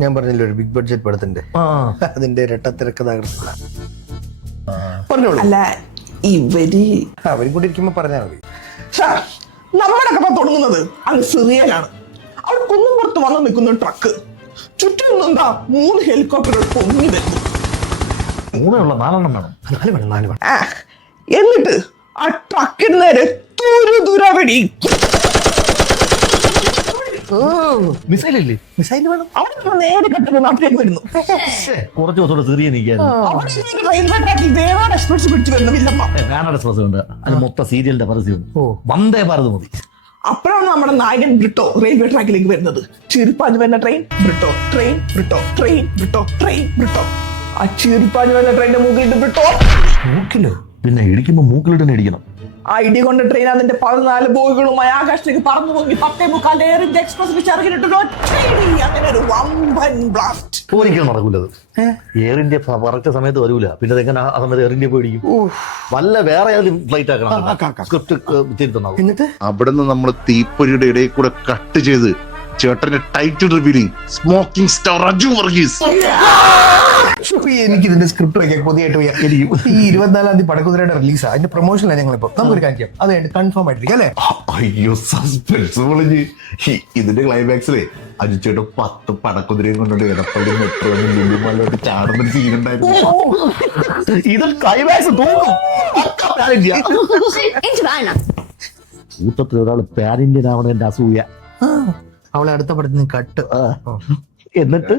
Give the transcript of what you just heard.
ഞാൻ പറഞ്ഞില്ല ഒരു ബിഗ് ബഡ്ജറ്റ് പടത്തിന്റെ അതിന്റെ ഇരട്ടത്തിരക്ക് തകർത്ത പറഞ്ഞോളൂ. അല്ല ഇവര് അവരും കൂടി ഇരിക്കുമ്പോ പറഞ്ഞാൽ മതി. സാർ നമ്മുടെ കഥ തുടങ്ങുന്നത് അങ്ങ് സിറിയയിലാണ്. അവിടെ കുന്നും പുറത്ത് വന്ന് നിൽക്കുന്ന ട്രക്ക് ചുറ്റും എന്താ 3 ഹെലികോപ്റ്ററുകൾ പൊങ്ങി വരുന്നു. 3 ഉള്ള 4 വേണം. 4 വേണം. എന്നിട്ട് ആ ട്രക്കിന് നേരെ ദൂരവെടി. മിസൈലല്ലേ? മിസൈൽ വേണം. അവിടെ നിന്ന് നേരെ കെട്ടുന്ന നാട്ടിലേക്ക് വരുന്നു. കുറച്ച് ദിവസത്തോടെ സിറിയ നീക്കായിരുന്നു. റെയിൽവേ ട്രാക്കിൽ വേറെ എക്സ്പ്രസ് പിടിച്ചു വരുന്ന വില്ലമ്മ. കാനഡ എക്സ്പ്രസ് ഉണ്ട്. അത് മൊത്തം സീരിയലിന്റെ പരസ്യം. വന്ദേ ഭാരത് മതി. അപ്പോഴാണ് നമ്മുടെ നായകൻ ബ്രിട്ടോ റെയിൽവേ ട്രാക്കിലേക്ക് വരുന്നത്. ചീറിപ്പാഞ്ഞു വരുന്ന train Britto, train Britto, train Britto, train Britto. ആ ചീറിപ്പാഞ്ഞു വരുന്ന ട്രെയിനിന്റെ മൂക്കിലിട്ട് ബ്രിട്ടോ. മൂക്കിലോ? പിന്നെ ഇടിക്കുമ്പോ മൂക്കിലിട്ട് തന്നെ ഇടിക്കണം. ആ ഇടി കൊണ്ട് ട്രെയിൻ അതിന്റെ 14 ബോഗികളുമായി ആകാശത്തേക്ക് പറന്നു പോയി 10:45 എയർ ഇന്ത്യ എക്സ്പ്രസിൽ ചെറുകിലിട്ട് അങ്ങനെ ഒരു വമ്പൻ ബ്ലാസ്റ്റ്. ഒരിക്കലും നടക്കൂലത്. എയർ ഇന്ത്യ പറച്ച സമയത്ത് വരൂല. പിന്നെ എങ്ങനെ ആ സമയത്ത് എയർ ഇന്ത്യ പോയിരിക്കും? വല്ല വേറെ ഫ്ലൈറ്റ് ആക്കണം. സ്ക്രിപ്റ്റ് തിരുത്തണം. എന്നിട്ട് അവിടെ നിന്ന് നമ്മൾ തീപ്പൊരിയുടെ ഇടയിൽ കൂടെ കട്ട് ചെയ്ത് ചേട്ടന്റെ title revealing smoking star Aju Varghese. എനിക്ക് ഇതിന്റെ സ്ക്രിപ്റ്റ് വയ്ക്കാൻ കൊതിയായിട്ട് പോയി. ഈ 24-ാം തീയതി പടക്കുതിരയുടെ റിലീസാ. അതിന്റെ പ്രൊമോഷനാണ് ഞങ്ങളിപ്പോ. നമുക്കൊരു കാര്യം ചെയ്യാം. അത് കൺഫേം ആയിട്ടിരിക്കും അല്ലേ? അയ്യോ സസ്പെൻസ് പൊളിഞ്ഞ്. ഇതിന്റെ ക്ലൈമാക്സിലെ അജിച്ചേട്ടൻ 10 പടക്കുതിരയും കൊണ്ടുകൊണ്ട് എടപ്പള്ളി മെട്രോന്ന് ലുലുമാലോട്ട് ചാടുന്ന സീനുണ്ടായിരുന്നു. ഇത് ക്ലൈമാക്സ് തോന്നും. കൂട്ടത്തിൽ ഒരാൾ പാൻ ഇന്ത്യൻ ആവണ എന്റെ അസൂയ. അവളെ അടുത്ത പടത്തിന് കട്ട്. എന്നിട്ട്